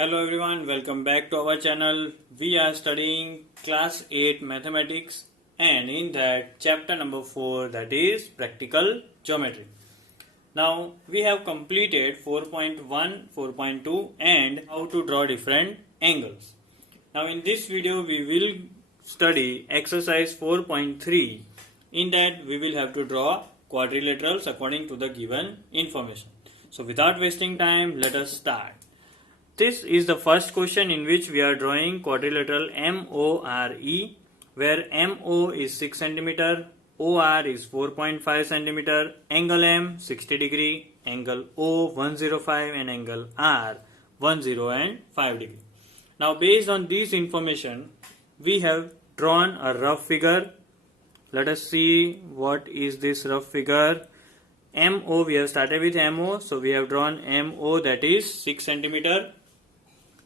Hello everyone, welcome back to our channel. We are studying class 8 mathematics and in that chapter number 4, that is practical geometry. Now we have completed 4.1, 4.2 and how to draw different angles. Now in this video we will study exercise 4.3. In that we will have to draw quadrilaterals according to the given information. So without wasting time, let us start. This is the first question in which we are drawing quadrilateral MORE, where MO is 6 cm, OR is 4.5 cm, angle M 60 degree, angle O 105 and angle R 105 degree. Now based on this information, we have drawn a rough figure. Let us see what is this rough figure. MO, we have started with MO, so we have drawn MO, that is 6 cm.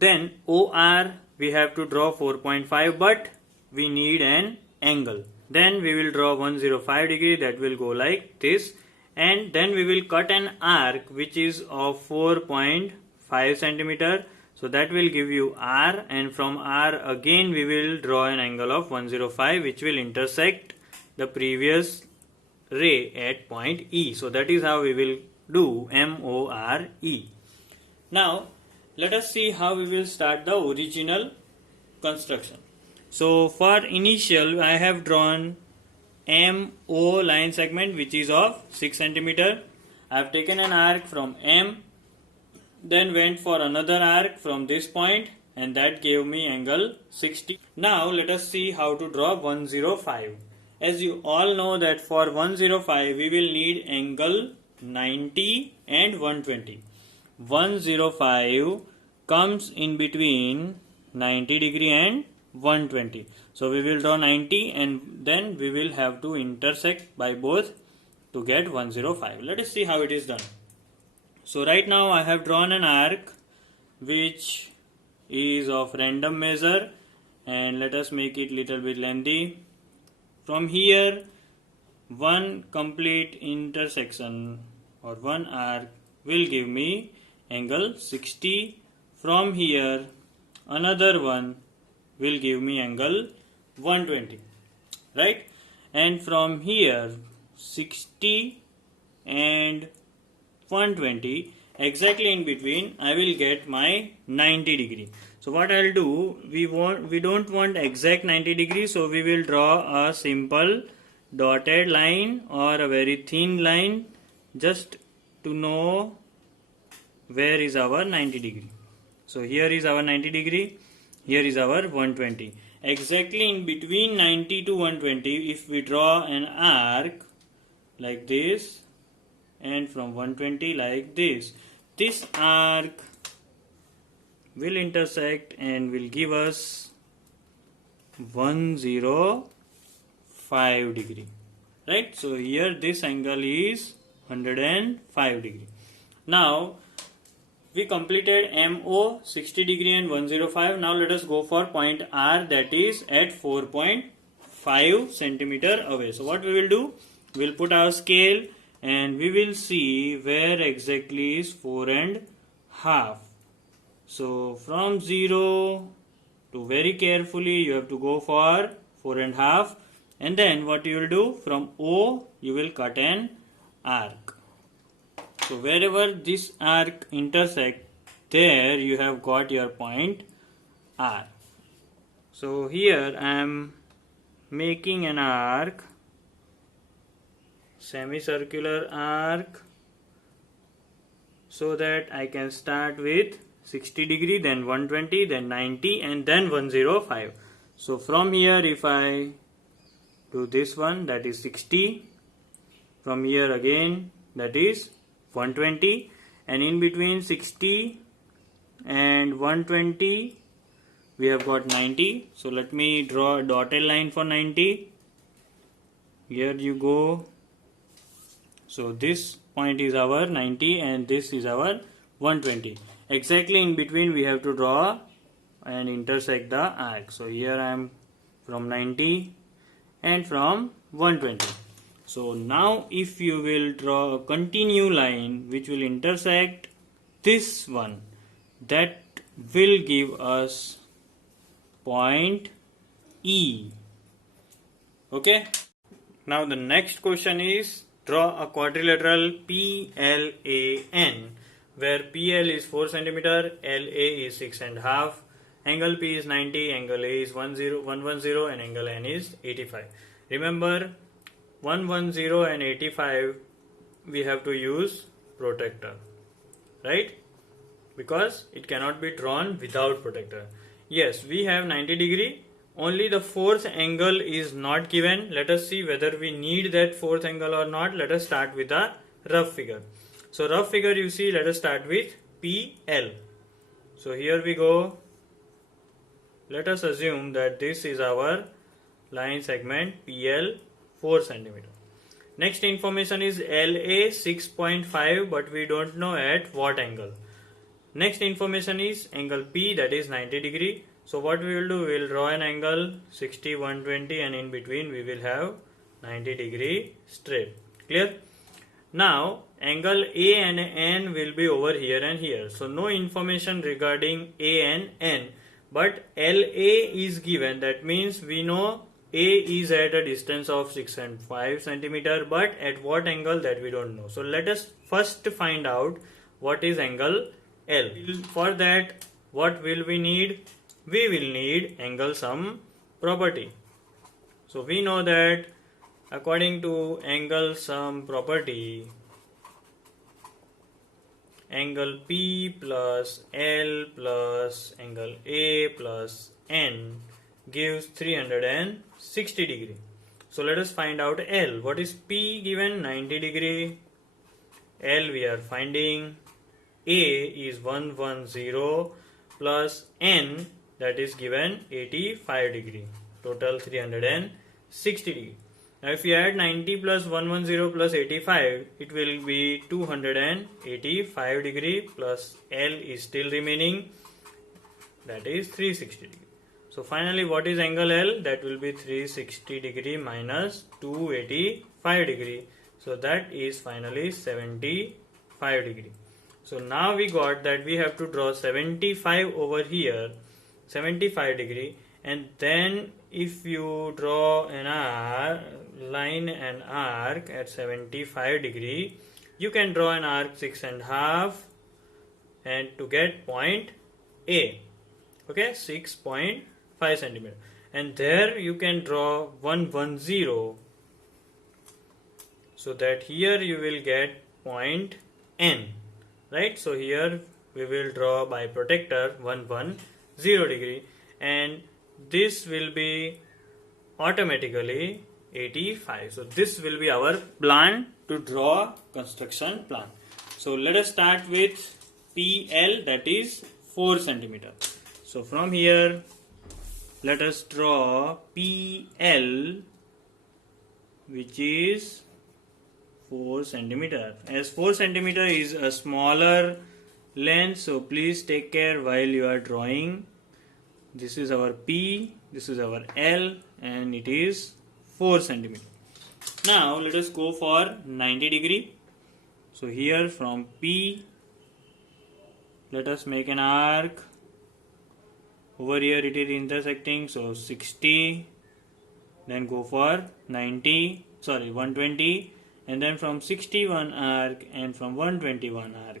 Then OR we have to draw 4.5, but we need an angle. Then we will draw 105 degree, that will go like this, and then we will cut an arc which is of 4.5 centimeter. So that will give you R, and from R again we will draw an angle of 105 which will intersect the previous ray at point E. So that is how we will do MORE. Now let us see how we will start the original construction. So for initial, I have drawn MO line segment which is of 6 cm. I have taken an arc from M, then went for another arc from this point, and that gave me angle 60. Now let us see how to draw 105. As you all know that for 105 we will need angle 90 and 120. 105 comes in between 90 degree and 120. So we will draw 90 and then we will have to intersect by both to get 105. Let us see how it is done. So right now I have drawn an arc which is of random measure, and let us make it little bit lengthy. From here, one complete intersection or one arc will give me angle 60. From here, another one will give me angle 120, right? And from here, 60 and 120, exactly in between, I will get my 90 degree. So what I'll do, we don't want exact 90 degree, so we will draw a simple dotted line or a very thin line just to know where is our 90 degree. So here is our 90 degree, here is our 120. Exactly in between 90 to 120, if we draw an arc like this and from 120 like this arc will intersect and will give us 105 degree, right? So here this angle is 105 degree. Now we completed MO 60 degree and 105. Now let us go for point R, that is at 4.5 centimeter away. So what we will do, we will put our scale and we will see where exactly is 4.5. So from 0 to very carefully you have to go for 4.5, and then what you will do, from O you will cut an arc. So wherever this arc intersect, there you have got your point R. So here I am making an arc, semicircular arc, so that I can start with 60 degree, then 120, then 90 and then 105. So from here if I do this one, that is 60, from here again that is 120, and in between 60 and 120 we have got 90. So let me draw a dotted line for 90. Here you go. So this point is our 90 and this is our 120. Exactly in between we have to draw and intersect the arc. So here I am from 90 and from 120. So now if you will draw a continue line which will intersect this one, that will give us point E. Okay. Now the next question is draw a quadrilateral PLAN where PL is 4 cm, LA is 6.5, angle P is 90, angle A is 110 and angle N is 85. Remember 110 and 85 we have to use protractor, right? Because it cannot be drawn without protractor. Yes, we have 90 degree. Only the fourth angle is not given. Let us see whether we need that fourth angle or not. Let us start with a rough figure. So rough figure, you see, let us start with PL. So here we go. Let us assume that this is our line segment PL 4 cm. Next information is LA 6.5, but we don't know at what angle. Next information is angle P, that is 90 degree. So what we will do, we will draw an angle 60, 120 and in between we will have 90 degree straight. Clear? Now angle A and N will be over here and here. So no information regarding A and N, but LA is given. That means we know A is at a distance of 6.5 cm, but at what angle, that we don't know. So let us first find out what is angle L. For that, what will we need? We will need angle sum property. So we know that according to angle sum property, angle P plus L plus angle A plus N gives 360 degree. So let us find out L. What is P given? 90 degree. L we are finding. A is 110 plus N, that is given 85 degree. Total 360 degree. Now if you add 90 plus 110 plus 85, it will be 285 degree plus L is still remaining, that is 360 degree. So finally what is angle L? That will be 360 degree minus 285 degree. So that is finally 75 degree. So now we got that we have to draw 75 over here, 75 degree, and then if you draw an line and arc at 75 degree, you can draw an arc 6.5 and to get point A. Okay, 6.5 centimeter, and there you can draw 110, so that here you will get point N. Right, so here we will draw by protractor 110 degree, and this will be automatically 85. So this will be our plan to draw construction plan. So let us start with PL, that is 4 centimeter. So from here let us draw PL, which is 4 centimeter. As 4 centimeter is a smaller length, so please take care while you are drawing. This is our P, this is our L, and it is 4 centimeter. Now let us go for 90 degree. So here from P, let us make an arc. Over here it is intersecting, so 60, then go for 120, and then from 61 arc and from 121 arc.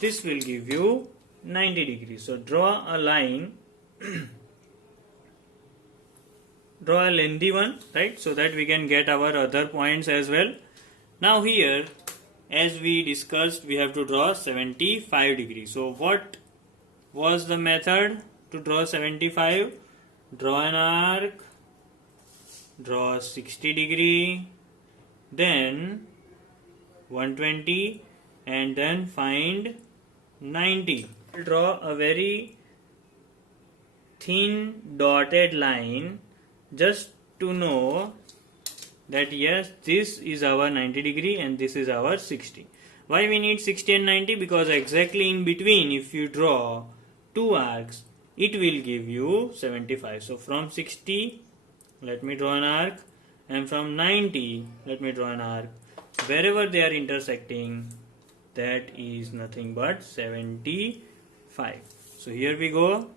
This will give you 90 degrees. So draw a line, draw a lengthy one, right, so that we can get our other points as well. Now here, as we discussed, we have to draw 75 degrees. So what was the method to draw 75? Draw an arc, draw 60 degree, then 120, and then find 90. Draw a very thin dotted line just to know that yes, this is our 90 degree and this is our 60. Why we need 60 and 90? Because exactly in between, if you draw two arcs, it will give you 75. So from 60, let me draw an arc, and from 90, let me draw an arc. Wherever they are intersecting, that is nothing but 75. So here we go,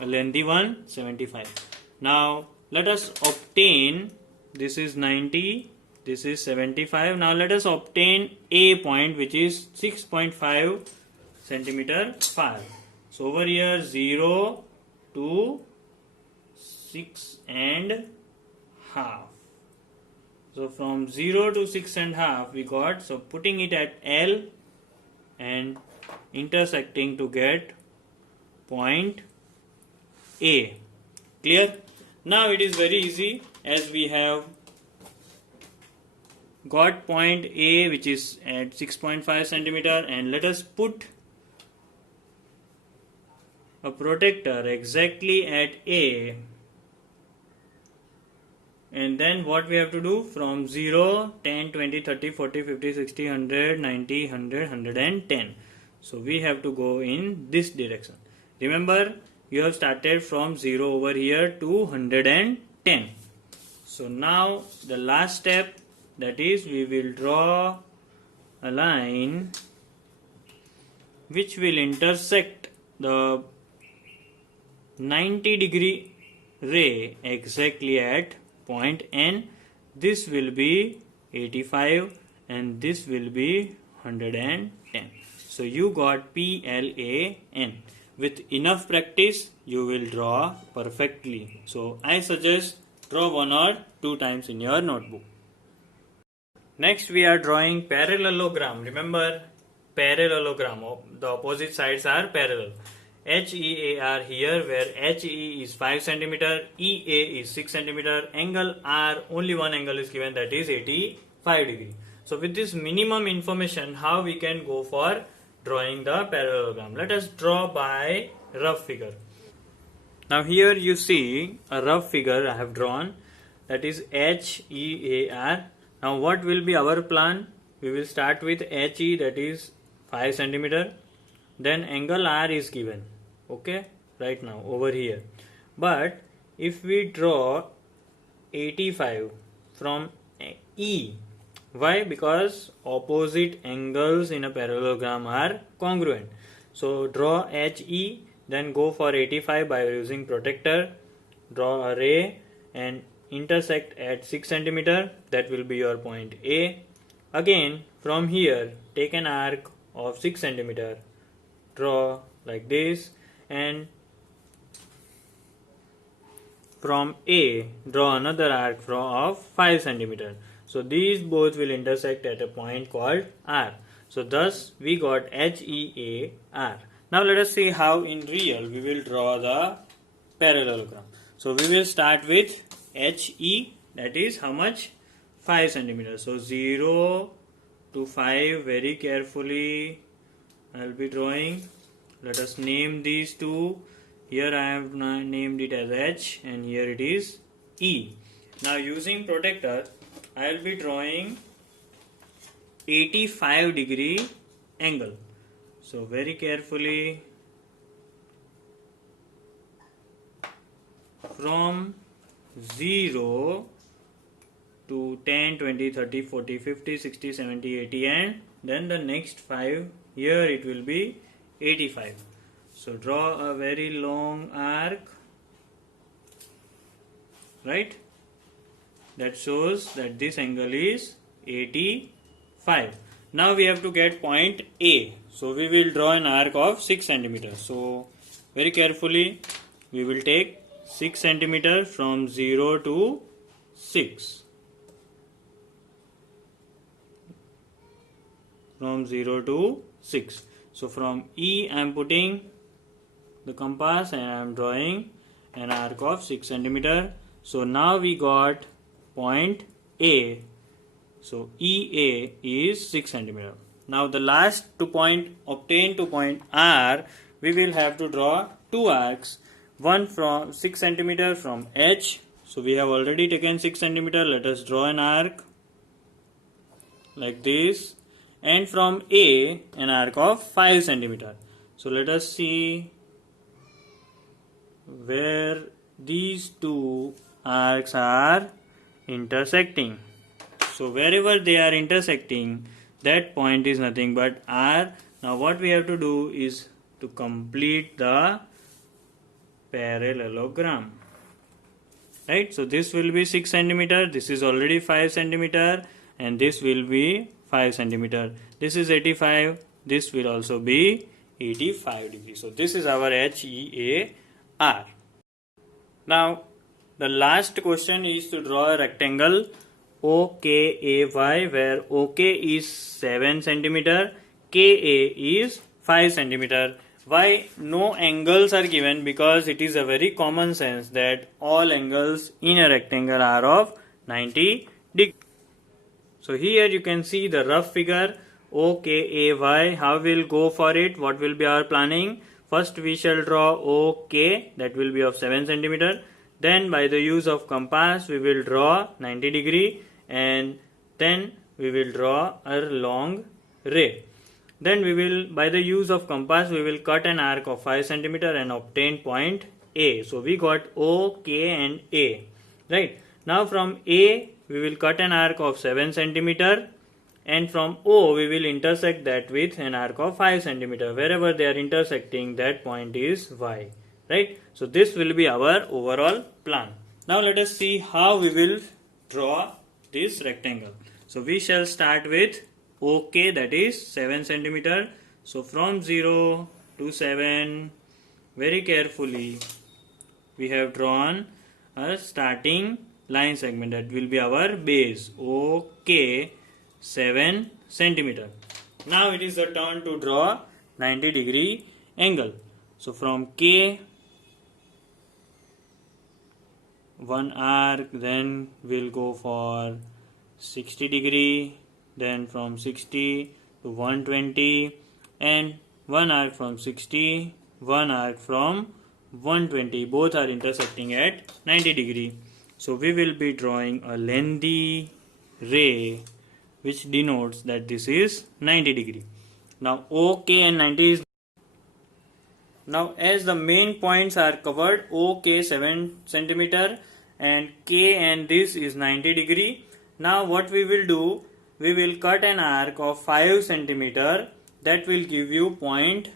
a lengthy one, 75. Now let us obtain, this is 90, this is 75. Now let us obtain A point, which is 6.5 centimeter far. So over here 0 to 6 and half. So from 0 to 6 and half we got, so putting it at L and intersecting to get point A. Clear? Now it is very easy, as we have got point A which is at 6.5 centimeter, and let us put a protector exactly at A, and then what we have to do, from 0, 10, 20, 30, 40, 50, 60, 100, 90, 100, 110. So we have to go in this direction. Remember, you have started from 0 over here to 110. So now the last step, that is, we will draw a line which will intersect the 90-degree ray exactly at point N. This will be 85 and this will be 110. So you got PLAN. With enough practice, you will draw perfectly. So I suggest draw 1 or 2 times in your notebook. Next we are drawing parallelogram. Remember, parallelogram, the opposite sides are parallel. HEAR here, where HE is 5 cm, EA is 6 cm, angle R, only one angle is given, that is 85 degree. So with this minimum information, how we can go for drawing the parallelogram? Let us draw by rough figure. Now here you see a rough figure I have drawn, that is HEAR. Now what will be our plan? We will start with HE, that is 5 cm. Then angle R is given, okay, right now over here. But if we draw 85 from E, why? Because opposite angles in a parallelogram are congruent. So draw HE, then go for 85 by using protector, draw a ray and intersect at 6 cm, that will be your point A. Again from here take an arc of 6 cm, draw like this, and from A draw another arc of 5 cm. So these both will intersect at a point called R. So thus we got HEAR. Now let us see how in real we will draw the parallelogram. So we will start with HE, that is how much? 5 cm. So 0 to 5, very carefully I will be drawing. Let us name these two. Here I have named it as H and here it is E. Now using protector I will be drawing 85 degree angle. So very carefully from 0 to 10, 20, 30, 40, 50, 60, 70, 80, and then the next 5, here it will be 85. So draw a very long arc, right? That shows that this angle is 85. Now we have to get point A. So we will draw an arc of 6 cm. So very carefully we will take 6 cm from 0 to 6. From 0 to 6. So from E I am putting the compass and I am drawing an arc of 6 cm. So now we got point A. So EA is 6 cm. Now the last obtain to point R, we will have to draw two arcs. One from 6 cm from H. So we have already taken 6 cm. Let us draw an arc like this. And from A, an arc of 5 cm. So let us see where these two arcs are intersecting. So wherever they are intersecting, that point is nothing but R. Now what we have to do is to complete the parallelogram. Right, so this will be 6 centimeter, this is already 5 centimeter, and this will be 5 centimeter. This is 85, this will also be 85 degrees. So this is our HEAR. Now the last question is to draw a rectangle OKAY, where OK is 7 centimeter, KA is 5 centimeter. Why no angles are given? Because it is a very common sense that all angles in a rectangle are of 90 degrees. So here you can see the rough figure OKAY. How we'll go for it? What will be our planning? First we shall draw OK, that will be of 7 centimeter. Then by the use of compass we will draw 90 degree, and then we will draw a long ray. Then we will, by the use of compass, we will cut an arc of 5 centimeter and obtain point A. So we got O, K and A. Right. Now from A we will cut an arc of 7 centimeter, and from O we will intersect that with an arc of 5 centimeter. Wherever they are intersecting, that point is Y. Right. So this will be our overall plan. Now let us see how we will draw this rectangle. So we shall start with OK, that is 7 centimeter. So from 0 to 7, very carefully we have drawn a starting line segment, that will be our base. OK, 7 centimeter. Now it is the turn to draw 90 degree angle. So from K, one arc, then we'll go for 60 degree, then from 60 to 120, and one arc from 60, one arc from 120. Both are intersecting at 90 degree. So we will be drawing a lengthy ray which denotes that this is 90 degree. Now OK and 90 is. Now as the main points are covered, OK 7 centimeter and K and this is 90 degree. Now what we will do, we will cut an arc of 5 centimeter, that will give you point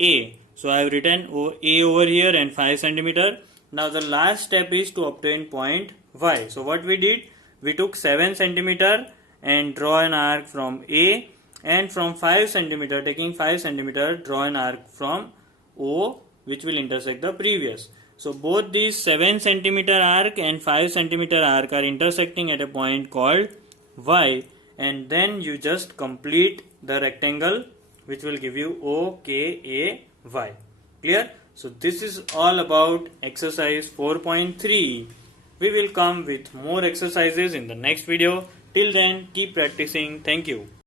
A. So I have written A over here and 5 centimeter. Now the last step is to obtain point Y. So what we did, we took 7 centimeter and draw an arc from A, and from 5 centimeter, taking 5 centimeter, draw an arc from O, which will intersect the previous. So both these 7 centimeter arc and 5 centimeter arc are intersecting at a point called Y, and then you just complete the rectangle, which will give you OKAY. Clear? So this is all about exercise 4.3. We will come with more exercises in the next video. Till then, keep practicing. Thank you.